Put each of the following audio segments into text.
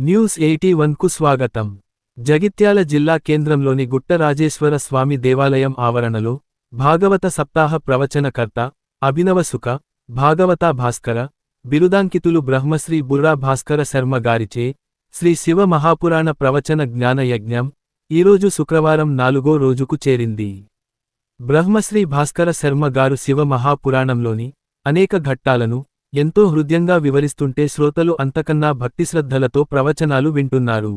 News eighty కు స్వాగతం. జగిత్యాల జిల్లా కేంద్రంలోని గుట్టరాజేశ్వర స్వామి దేవాలయం ఆవరణలో భాగవత సప్తాహ ప్రవచనకర్త అభినవ సుఖ భాగవత భాస్కర బిరుదాంకితులు బ్రహ్మశ్రీ బుర్రా భాస్కర శర్మ గారిచే శ్రీ శివ మహాపురాణ ప్రవచన జ్ఞాన యజ్ఞం ఈరోజు శుక్రవారం నాలుగో రోజుకు చేరింది. బ్రహ్మశ్రీ భాస్కర శర్మ గారు శివ మహాపురాణంలోని అనేక ఘట్టాలను ఎంతో హృదయంగా వివరిస్తుంటే శ్రోతలు అంతకన్నా భక్తిశ్రద్ధలతో ప్రవచనాలు వింటున్నారు.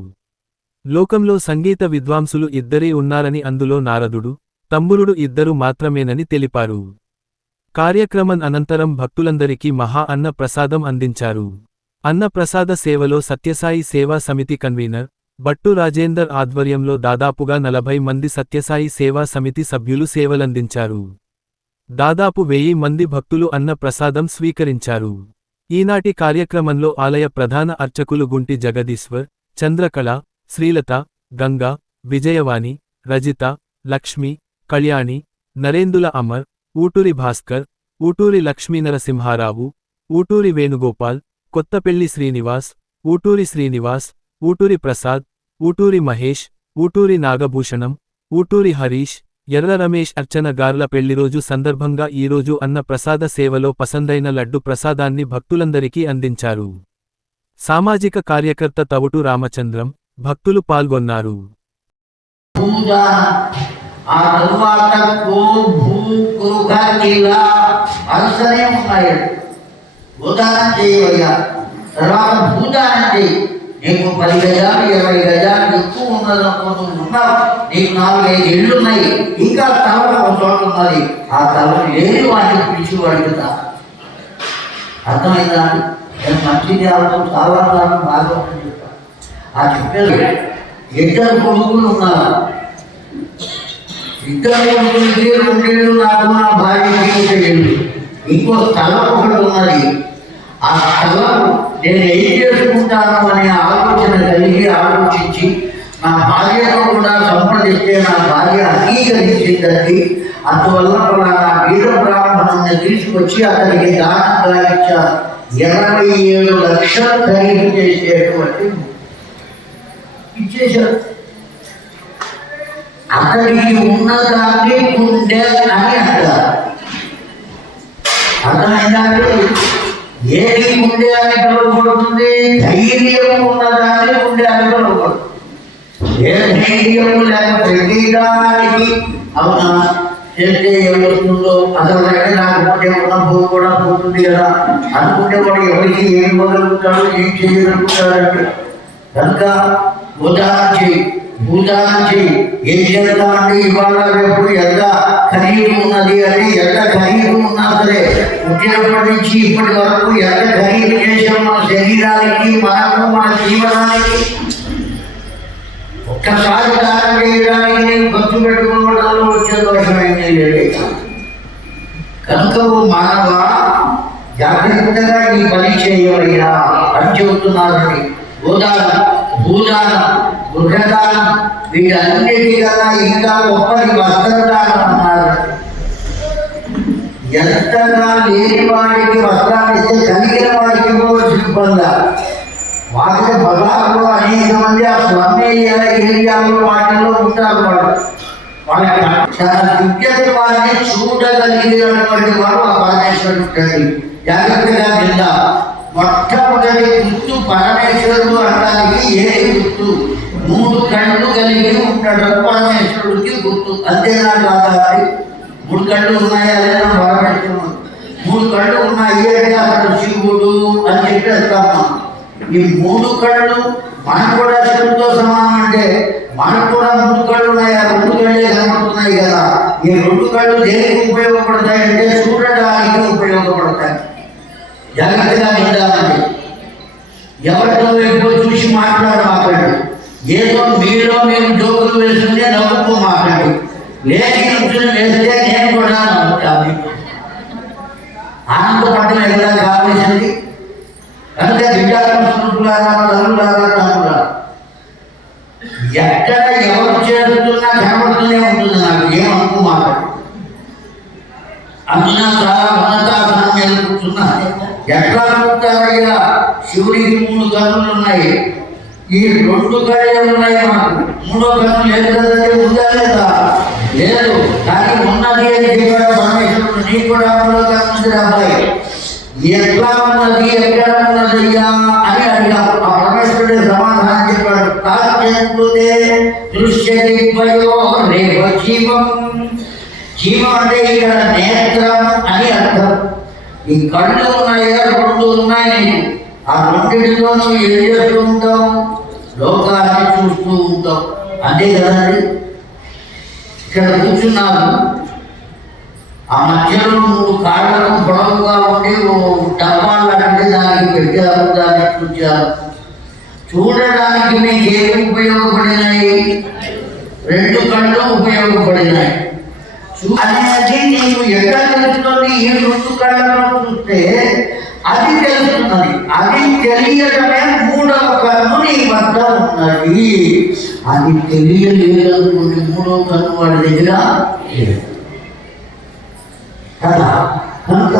లోకంలో సంగీత విద్వాంసులు ఇద్దరే ఉన్నారని అందులో నారదుడు తంబురుడు ఇద్దరు మాత్రమేనని తెలిపారు. కార్యక్రమం అనంతరం భక్తులందరికీ మహా అన్న ప్రసాదం అందించారు. అన్న ప్రసాద సేవలో సత్యసాయి సేవా సమితి కన్వీనర్ బట్టు రాజేందర్ ఆధ్వర్యంలో దాదాపుగా నలభై మంది సత్యసాయి సేవా సమితి సభ్యులు సేవలందించారు. దాదాపు వెయ్యి మంది భక్తులు అన్న ప్రసాదం స్వీకరించారు. ఈనాటి కార్యక్రమంలో ఆలయ ప్రధాన అర్చకులు గుంటి జగదీశ్వర్ చంద్రకళ శ్రీలత గంగా విజయవాణి రజిత లక్ష్మి కళ్యాణి నరేందుల అమర్ ఊటూరి భాస్కర్ ఊటూరి లక్ష్మీనరసింహారావు ఊటూరి వేణుగోపాల్ కొత్తపెళ్ళి శ్రీనివాస్ ఊటూరి శ్రీనివాస్ ఊటూరి ప్రసాద్ ఊటూరి మహేష్ ఊటూరి నాగభూషణం ఊటూరి హరీష్ ఎర్ర రమేష్ అర్చన గార్ల పెళ్ళిరోజు సందర్భంగా ఈరోజు అన్న ప్రసాద సేవలో పసందైన లడ్డు ప్రసాదాన్ని భక్తులందరికీ అందించారు. సామాజిక కార్యకర్త తవుటు రామచంద్రం భక్తులు పాల్గొన్నారు. ఉదాహరణ నీకు పది గజాలు ఇరవై గజాలు ఎక్కువ ఉన్నది అనుకుంటూ ఉన్నావు నీకు నాలుగైదు ఇళ్ళు ఉన్నాయి ఇంకా తల ఒక చోట ఉన్నది. ఆ తలని లేని వాటిని పిలిచి అడుగుతా. అర్థమైందా? నేను మంచిది ఆడటం చాలా సార్లు బాగా చెప్తాను ఆ చెప్పేది ఇద్దరు కొడుకులు ఉన్నారు. ఇద్దరు కొడుకులకి రెండేళ్ళు నాకు నా భార్యకి ఇంకో స్థలం ఒకటి ఉన్నది. ఆ స్థలం నేను ఏం చేసుకుంటాను అనే ఆలోచన కలిగి ఆలోచించి నా భార్యతో కూడా సంప్రదిస్తే నా భార్య అంగీకరించిందండి. అందువల్ల కూడా నా వీర బ్రాహ్మణుని తీసుకొచ్చి అతనికి దానంగా ఇచ్చాను. ఇరవై ఏడు లక్షలు ఖరీదు చేసేటువంటి ఇచ్చేశారు అతడికి ఉన్నదాన్ని గుండె అని అంటారు. అర్థమైందంటే ఏది ఉండే అని పడుతుంది ధైర్యం ఉన్నదాన్ని ఉండే అని పిలువబడుతుంది ఏ ధైర్యం లేక ప్రతిదానికి అవునా? చేస్తే ఏమవుతుందో అసలు నాకు ఉంటే ఉన్న భూమి కూడా పోతుంది కదా. అనుకుంటే వాడు ఎవరికి ఏం ఇవ్వగలుగుతాడు ఏం చేయగలుగుతాడంటే కనుక ఉదాహరణ చేయి నుంచి చేయి ఏం చేద్దామంటే ఇవాళ రేపు ఎంత ఖరీదు ఉన్నది అని ఎంత ఖరీదు ఉన్నా సరే పుట్టినప్పటి నుంచి ఇప్పటి వరకు ఎంత ఖరీదు చేసాం మన శరీరానికి మనకు మన జీవనానికి? ఒక్కసారి దానం చేయడానికి నేను ఖర్చు పెట్టుకోవడంలో వచ్చే దోషమైంది లేదు. కనుక మానవ జాగ్రత్తగా ఈ పని చేయవయ్యా అని చెబుతున్నారని భూదానం భూదానం గృహదానం వీటన్నిటికన్నా ఇంకా గొప్పది వస్త్రదానం అన్నారు ఎంతగా లేని వాడికి వస్త్రాన్ని ఇస్తే కలిగిన వాడికి ఇవ్వవలసిన ఇబ్బంది వాటికి బజార్లో అనేక మంది ఆ స్లమ్ ఏరియా ఏరియాలో వాటిలో ఉంటారు వాళ్ళు వాళ్ళ చాలా దివ్యత్వాన్ని చూడగలిగినటువంటి వాడు ఆ పరమేశ్వరుడు ఉంటుంది జాగ్రత్తగా విందా మొట్టమొదటి గుర్తు పరమేశ్వరుడు అనడానికి ఏ గుర్తు మూడు కళ్ళు కలిగి ఉంటాడు పరమేశ్వరుడికి గుర్తు అంతేనా కాదండి మూడు కళ్ళు ఉన్నాయా లేదా పరమేశ్వరుడు మూడు కళ్ళు ఉన్నాయి అంటే అక్కడ శివుడు అని చెప్పి చెప్పేస్తాము ఈ మూడు కళ్ళు మనకు కూడా శివుడితో సమానం అంటే మనకు కూడా మూడు కళ్ళు ఉన్నాయా రెండు కళ్ళే కనబడుతున్నాయి కదా ఈ రెండు కళ్ళు దేనికి ఉపయోగపడతాయి అంటే చూడడానికి ఉపయోగపడతాయి జాగ్రత్తగా ఉండాలండి ఎవరితో ఎక్కువ చూసి మాట్లాడమాకండి ఏదో మీలో మీరు జోకులు వేస్తుంటే నవ్వుతూ మాట్లాడు. లేచి నుంచుని వేస్తే నేను కూడా నవ్వుతాను. ఆనందపడ్డం ఎలా కావలసింది. కనుక దివ్యాత్మలాగా తల్లులాగా తమ్ములా ఎక్కడ ఎవరు చేస్తున్నా కనబడుతూనే ఉంటుంది నాకు. ఏమనుకు మాట్లాడు. అన్న చాలా ఉన్నతాసనం మీద కూర్చున్నా. ఎట్లా కూర్చుంటారయ్యా శివుడికి మూడు కనులు ఉన్నాయి. ఈ రెండు కళ్ళే ఉన్నాయి మాకు. మూడో కన్ను లేదు కదా ఉందా లేదా? లేదు. కానీ ఉన్నది అని చెప్పాడు పరమేశ్వరుడు. నీకు కూడా మూడో ఉంది అబ్బాయి. ఎట్లా ఉన్నది ఎక్కడ ఉన్నది అని అడిగారు ఆ పరమేశ్వరుడు సమాధానం చెప్పాడు. తాత్యంతుదే దృశ్య దిగ్వయో రేవ జీవం. జీవం అంటే ఇక్కడ నేత్రం అని అర్థం. ఈ కళ్ళు ఉన్నాయా? రెండు ఉన్నాయి. ఆ రెండింటితో నువ్వు ఏం చేస్తూ ఉంటావు లోకాన్ని చూస్తూ ఉంటాం. అంతే కదండి? ఇక్కడ కూర్చున్నాను ఆ మధ్యలో మూడు కాళ్ళకు పొడవుగా ఉండి ఓ డబ్బా దానికి పెట్టారు దాన్ని చూచారు చూడడానికి మీకు ఏమి ఉపయోగపడినాయి? రెండు కళ్ళు ఉపయోగపడినాయి. చూ- అనేది నీకు ఎక్కడ తెలుస్తుంది ఈ రెండు కళ్ళలో చూస్తే అది తెలుస్తున్నది. అది తెలియటమే మూడవ కన్ను నీ వద్ద ఉన్నది అది తెలియలేదనుకోండి మూడవ కన్ను వాడి దగ్గర లేదు. కదా కనుక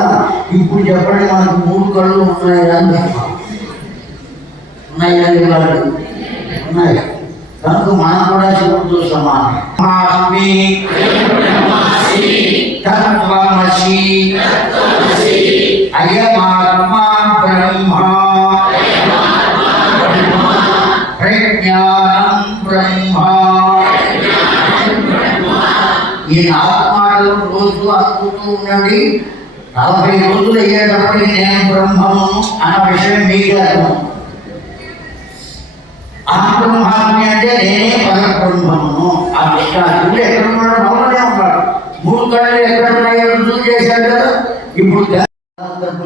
ఇప్పుడు చెప్పండి మనకు మూడు కళ్ళు ఉన్నాయా అని చెప్పాలి. ఉన్నాయా వాళ్ళు ఉన్నాయి కనుక మనం కూడా శివుడితో సమానం మాస్మి తత్వమసి అయమాత్మా చూడండి నలభై రోజులు అయ్యేటప్పటికి నేను బ్రహ్మము అన్న విషయం మీకు అర్థం. ఆ బ్రహ్మాత్మి అంటే నేనే పద బ్రహ్మము ఆ విశ్వాసుడు ఎక్కడ ఉన్నాడు లోపలే ఉన్నాడు. మూడు కళ్ళు ఎక్కడ ఉన్నాయో రుజువు చేశాడు కదా. ఇప్పుడు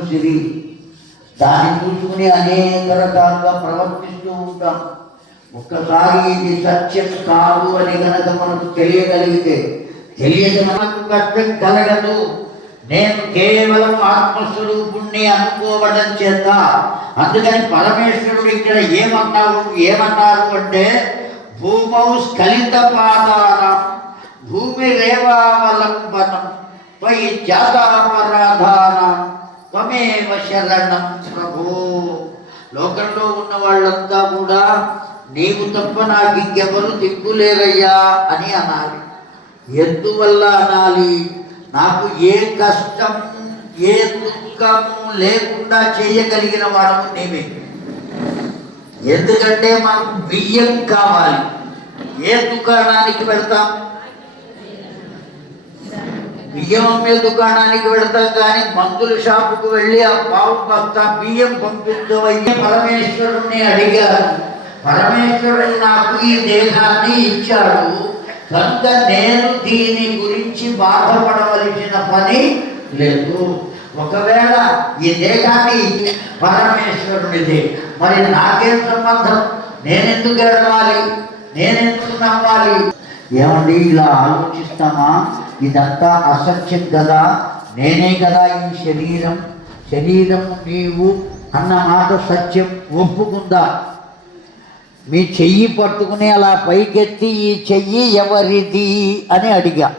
సిరి దాన్ని చూసుకుని అనేక రకాలుగా ప్రవర్తిస్తూ ఉంటాం. ఒక్కసారి ఇది సత్యం కాదు అని కనుక మనకు తెలియగలిగితే తెలియదు మనకు కష్టం కలగదు. నేను కేవలం ఆత్మస్వరూపుణ్ణి అనుకోవడం చేత అందుకని పరమేశ్వరుడు ఇక్కడ ఏమన్నారు ఏమన్నారు అంటే భూమౌ స్ఖలిత పాదారం భూమి రేవావలంబనం త్వయి జాతాపరాధానం త్వమేవ శరణం ప్రభు. లోకంలో ఉన్న వాళ్ళంతా కూడా నీవు తప్ప నాకు ఇంకెవరు దిక్కులేరయ్యా అని అనాలి. ఎందువల్ల అనాలి? నాకు ఏ కష్టం ఏ దుఃఖము లేకుండా చేయగలిగిన వాడము నీవే. ఎందుకంటే మనకు బియ్యం కావాలి. ఏ దుకాణానికి వెళ్తాం? బియ్యం అమ్మే దుకాణానికి వెళ్తాం కానీ మందుల షాపుకు వెళ్ళి ఆ పావు బస్తా బియ్యం పంపించవయ్యే పరమేశ్వరుణ్ణి అడిగారు. పరమేశ్వరుడు నాకు ఈ దేహాన్ని ఇచ్చాడు. కనుక నేను దీని గురించి బాధపడవలసిన పని లేదు. ఒకవేళ ఈ దేహాన్ని పరమేశ్వరునిది మరి నాకేం సంబంధం? నేనెందుకు ఏడవాలి? నేనెందుకు నమ్మాలి ఏమండి ఇలా ఆలోచిస్తామా? ఇదంతా అసత్యం కదా? నేనే కదా ఈ శరీరం? శరీరం నీవు అన్న మాట సత్యం ఒప్పుకుందా? మీ చెయ్యి పట్టుకుని అలా పైకెత్తి ఈ చెయ్యి ఎవరిది? అని అడిగా.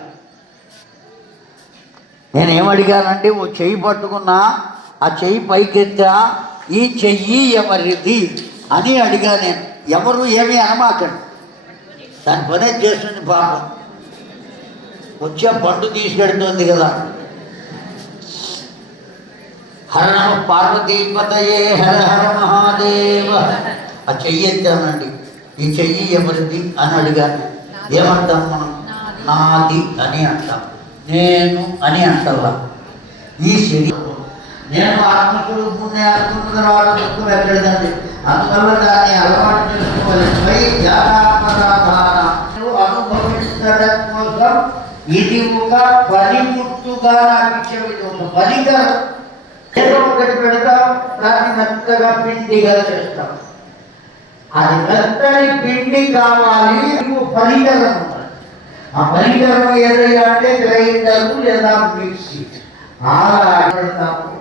నేనేమడిగానంటే ఓ చెయ్యి పట్టుకున్నా ఆ చెయ్యి పైకెత్తా ఈ చెయ్యి ఎవరిది? అని అడిగా నేను. ఎవరు ఏమీ అనమాకండి. దాని పనే చేస్తుంది పాపం? వచ్చే పండు తీసుకెడుతుంది కదా. హర నమ పార్వతీపతయే హర హర మహాదేవ. ఆ చెయ్యి ఎత్తానండి. ఈ చెయ్యి ఎవరిది అని అడిగాను. ఏమంటాం మనం? నాది. అని అంటాం. నేను అని అంటావా? ఈ శరీరం నేను ఆత్మస్వరూపుణ్ణి అనుకున్న తర్వాత దుఃఖం ఎక్కడిదండి అందువల్ల దాన్ని అలవాటు చేసుకోవాలి. పై జాతాపరాధాన అనుభవించడం కోసం ఇది ఒక పనిముట్టుగా నాకు ఇచ్చేది ఒక పనిగా. ఏదో ఒకటి పెడతాం దాన్ని మెత్తగా పిండిగా చేస్తాం. అది మెత్తని పిండి కావాలి నువ్వు పరికరం. ఆ పరికరం ఏదైనా అంటే గ్రైండర్ లేదా మిక్సీ. అలా పెడతాము.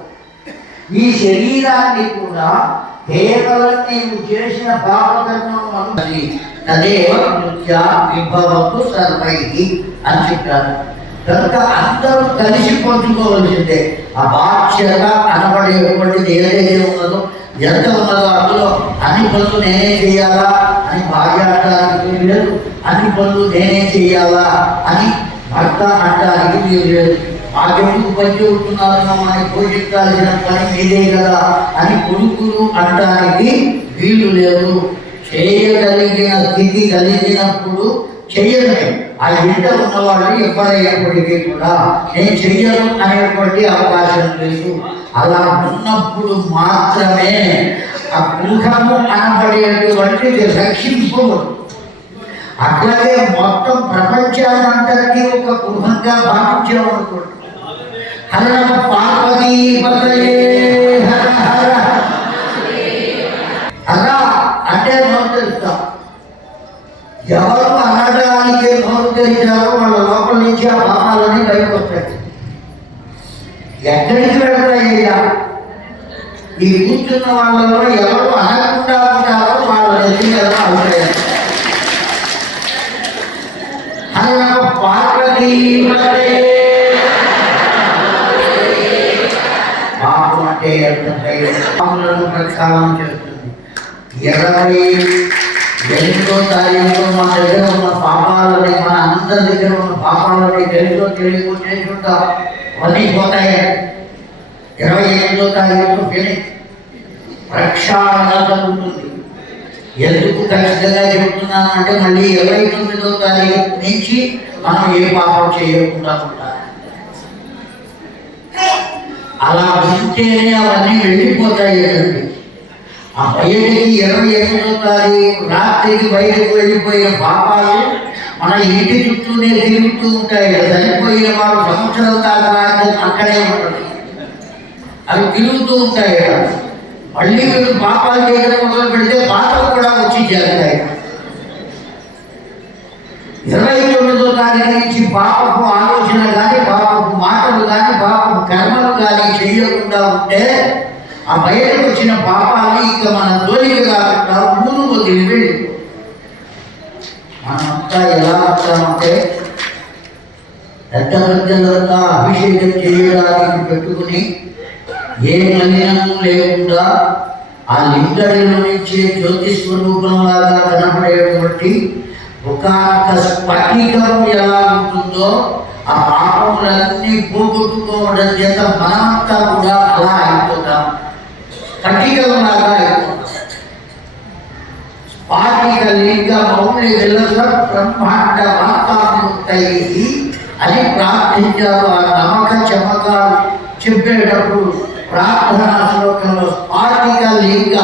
ఈ శరీరాన్ని కూడా కేవలం నీవు చేసిన పాపకర్మం అనుమతి. అదే నృత్య విభవతు సర్వైకి అని చెప్పారు. కనుక అందరూ కలిసి పంచుకోవాల్సిందే ఆ బాధ్యత అనబడేటువంటిది ఏదైతే ఉన్నదో ఎంత ఉన్నదో అందులో అన్ని పనులు నేనే చేయాలా అని భార్య అంటానికి లేదు. అన్ని పనులు నేనే చేయాలా అని భర్త అంటానికి వీలు లేదు. మాకెందుకు పని ఉంటున్నారు మమ్మల్ని పోషించాల్సిన పని మీదే కదా అని కొడుకులు అంటానికి వీలు లేదు. చేయగలిగిన స్థితి కలిగినప్పుడు చెయ్యడమే ఆ ఇంట ఉన్నవాళ్ళు ఎప్పుడైనప్పటికీ కూడా నేను చెయ్యను అనేటువంటి అవకాశం లేదు. అలా ఉన్నప్పుడు మాత్రమే ఆ గృహము అనబడేటువంటిది రక్షింపబడు. అట్లాగే మొత్తం ప్రపంచానంతటికీ ఒక గృహంగా భావించామనుకోండి హర పార్వతీ హర హర. అలా అంటే నోరు ఎవరు అనడానికి నోరు వాళ్ళ లోపల నుంచి ఆ పాపాలని బయటకు వస్తాయి ఎక్కడికి వెళ్ళారు ఈ కూర్చున్న వాళ్ళలో ఎవరు అనకుండా ఉంటారో వాళ్ళ దగ్గర మీద అవుతాయి అలా పార్వతీ పాపం అంటే ఎంత పాములను ప్రక్షాళన చేస్తుంది. ఎవరి ఎనిమిదో తారీఖు మన దగ్గర ఉన్న పాపాలని మన అందరి దగ్గర ఉన్న పాపాలని తెలుసో తెలియకో చేసుకుంటాం అవన్నీ పోతాయి ఇరవై ఎనిమిదో తారీఖు ఫినిష్ ప్రక్షాళన ఉంటుంది ఎందుకు ఖచ్చితంగా చెబుతున్నాను అంటే మళ్ళీ ఇరవై తొమ్మిదో తారీఖు నుంచి మనం ఏ పాపం చేయకుండా ఉంటాం అలా ఉంటేనే అవన్నీ వెళ్ళిపోతాయి అండి ఆ బయటికి ఇరవై ఎనిమిదో తారీఖు రాత్రికి బయటకు వెళ్ళిపోయిన పాపాలు మన ఇంటి చుట్టూనే తిరుగుతూ ఉంటాయి కదా చనిపోయిన వారు సంవత్సరం దాకా అక్కడే ఉంటుంది అవి తిరుగుతూ ఉంటాయి మళ్ళీ మీరు పాపాలు చేయడం మొదలు పెడితే పాపలు కూడా వచ్చి చేరుతాయి. ఇరవై తొమ్మిదో తారీఖు నుంచి పాపపు ఆలోచన కానీ పాపపు మాటలు కానీ పాపపు కర్మలు కానీ చేయకుండా ఉంటే ఆ బయటకు వచ్చిన పాపాలు ఇక మన తోలిక కాకుండా మూడు వదిలి మనంతా ఎలా అంటామంటే పెద్ద పెద్దలంతా అభిషేకం చేయడానికి పెట్టుకుని ఏ మలినము లేకుండా ఆ లింగడిలో నుంచి జ్యోతి స్వరూపంలాగా కనపడేటువంటి ఒక స్ఫటికం ఎలా ఉంటుందో ఆ పాపములన్నీ పోగొట్టుకోవడం చేత మనమంతా కూడా అలా అయిపోతాం. స్ఫటికంలాగా అయిపోతాం. స్ఫాటిక లింగ మౌలి విలస బ్రహ్మాండ వాతాముక్తయి అని ప్రార్థించారు ఆ నమ్మక చమకాలు చెప్పేటప్పుడు ప్రార్థనా శ్లోకంలో స్ఫాటిక లింగ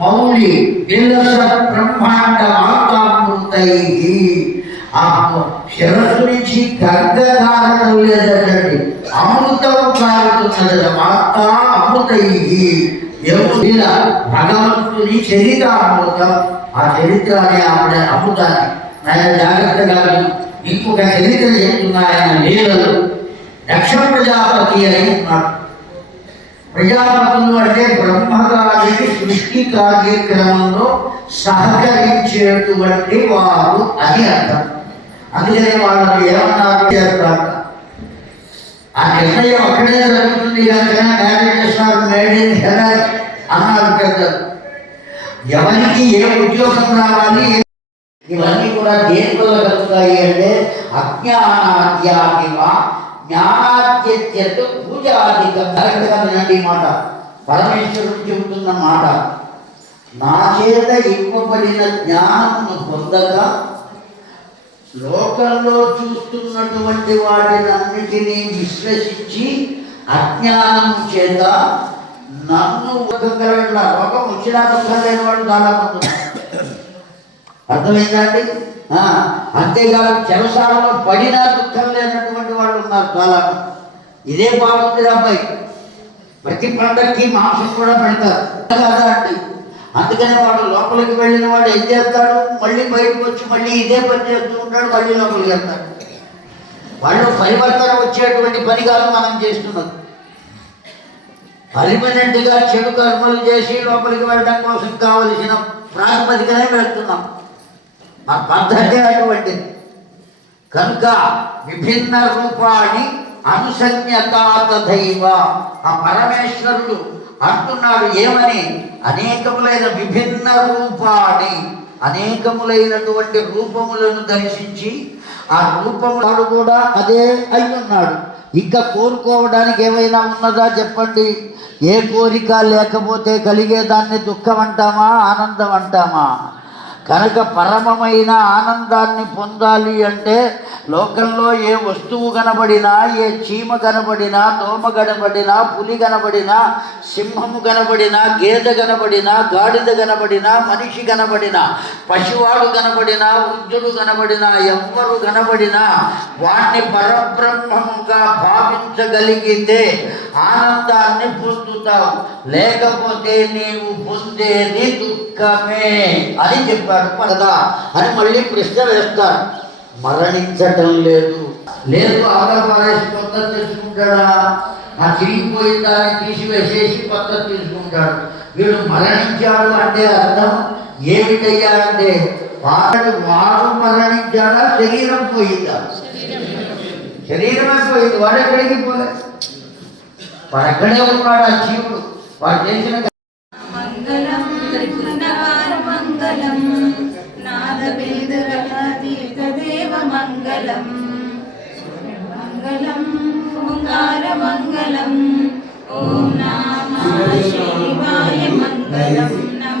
మౌలి నిలస బ్రహ్మాండ వాతామృతై ఆ శిరస్సు నుంచి గర్గధారణం లేదండి అమృతం కారుతున్నది వార్త అమృతై ఎవరు భగవంతుని చరిత్ర అమృతం. ఆ చరిత్ర అనే ఆవిడ అమృతాన్ని. ఆయన జాగ్రత్తగా ఇంకొక చరిత్ర చెప్తున్నా ఆయన లీలలు. దక్ష ప్రజాపతి అని ఉన్నాడు ప్రజాపతులు అంటే బ్రహ్మగారికి సృష్టి కార్యక్రమంలో సహకరించేటువంటి వారు అని అర్థం. అందుకనే వాళ్ళని ఏమన్నారు ఆ నిర్ణయం అక్కడే జరుగుతుంది కనుక మ్యారేజ్ మేడ్ ఇన్ హెవెన్ అన్నారు పెద్దలు. ఎవరికి ఏ ఉద్యోగం రావాలి ఇవన్నీ కూడా దేని వల్ల కలుగుతాయి అంటే వా జ్ఞానాద్యత పూజాధికం కరెక్ట్గా వినండి ఈ మాట. పరమేశ్వరుడు చెబుతున్న మాట. నా చేత ఇవ్వబడిన జ్ఞానమును పొందగా లోకంలో చూస్తున్నటువంటి వాటినన్నిటినీ విశ్లేషించి అజ్ఞానం చేత నన్ను ఉదకరట్ల లోకం వచ్చినా దుఃఖం లేని వాళ్ళు చాలా మంది అర్థమైందండి ఆ, అంతేకాదు చెరసాలలో పడినా దుఃఖం లేనటువంటి ఉన్నారు చాలా. ఇదే బాగుంది అబ్బాయి. ప్రతి పండక్కి మాంసం కూడా పెడతారు. కదా అండి అందుకనే వాడు లోపలికి వెళ్ళిన వాడు ఏం చేస్తాడు? మళ్ళీ బయటకు వచ్చి మళ్ళీ ఇదే పని చేస్తూ ఉంటాడు మళ్ళీ లోపలికి వెళ్తాడు. వాళ్ళు పరివర్తన వచ్చేటువంటి పని కాదు మనం చేస్తున్నది. పర్మనెంట్గా చెడు కర్మలు చేసి లోపలికి వెళ్ళడం కోసం కావలసిన ప్రాతిపదికనే వెళ్తున్నాం. మా పద్ధతి అటువంటిది. కనుక విభిన్న రూపాన్ని అనుసన్యతాత దైవ ఆ పరమేశ్వరుడు అంటున్నాడు ఏమని? అనేకములైన విభిన్న రూపాన్ని అనేకములైనటువంటి రూపములను దర్శించి ఆ రూపముడు కూడా అదే అయి ఉన్నాడు. ఇంకా కోరుకోవడానికి ఏమైనా ఉన్నదా చెప్పండి? ఏ కోరిక లేకపోతే కలిగేదాన్ని దుఃఖం అంటామా ఆనందం అంటామా కనుక పరమమైన ఆనందాన్ని పొందాలి అంటే లోకంలో ఏ వస్తువు కనబడినా ఏ చీమ కనబడినా దోమ కనబడినా పులి కనబడినా సింహము కనబడినా గేదె కనబడినా గాడిద కనబడినా మనిషి కనబడినా పశువాడు కనబడినా వృద్ధుడు కనబడినా ఎవ్వరు కనబడినా వాణ్ణి పరబ్రహ్మముగా భావించగలిగితే ఆనందాన్ని పొందుతావు. లేకపోతే నీవు పొందేది దుఃఖమే అని చెప్పాడు అని మళ్ళీ ప్రశ్న వేస్తాడు మరణించటం లేదు. లేదు ఆకలి పారేసి కొత్త తెచ్చుకుంటాడా ఆ చిరిగిపోయిన దాన్ని తీసివేసేసి కొత్త తీసుకుంటాడు వీడు మరణించాడు అంటే అర్థం ఏమిటయ్యా అంటే వాడు వాడు మరణించాడా? శరీరం పోయిందా? శరీరమే పోయింది. వాడు ఎక్కడికి పోలే? వాడు ఎక్కడే ఉన్నాడు? ఆ జీవుడు. వాడు చేసిన మంగళం త్రిపురనార మంగళం నాదవేదరతీతదేవ మంగళం మంగళం ఓంకార మంగళం. ఓం నమ శివాయ మంగళం. నమ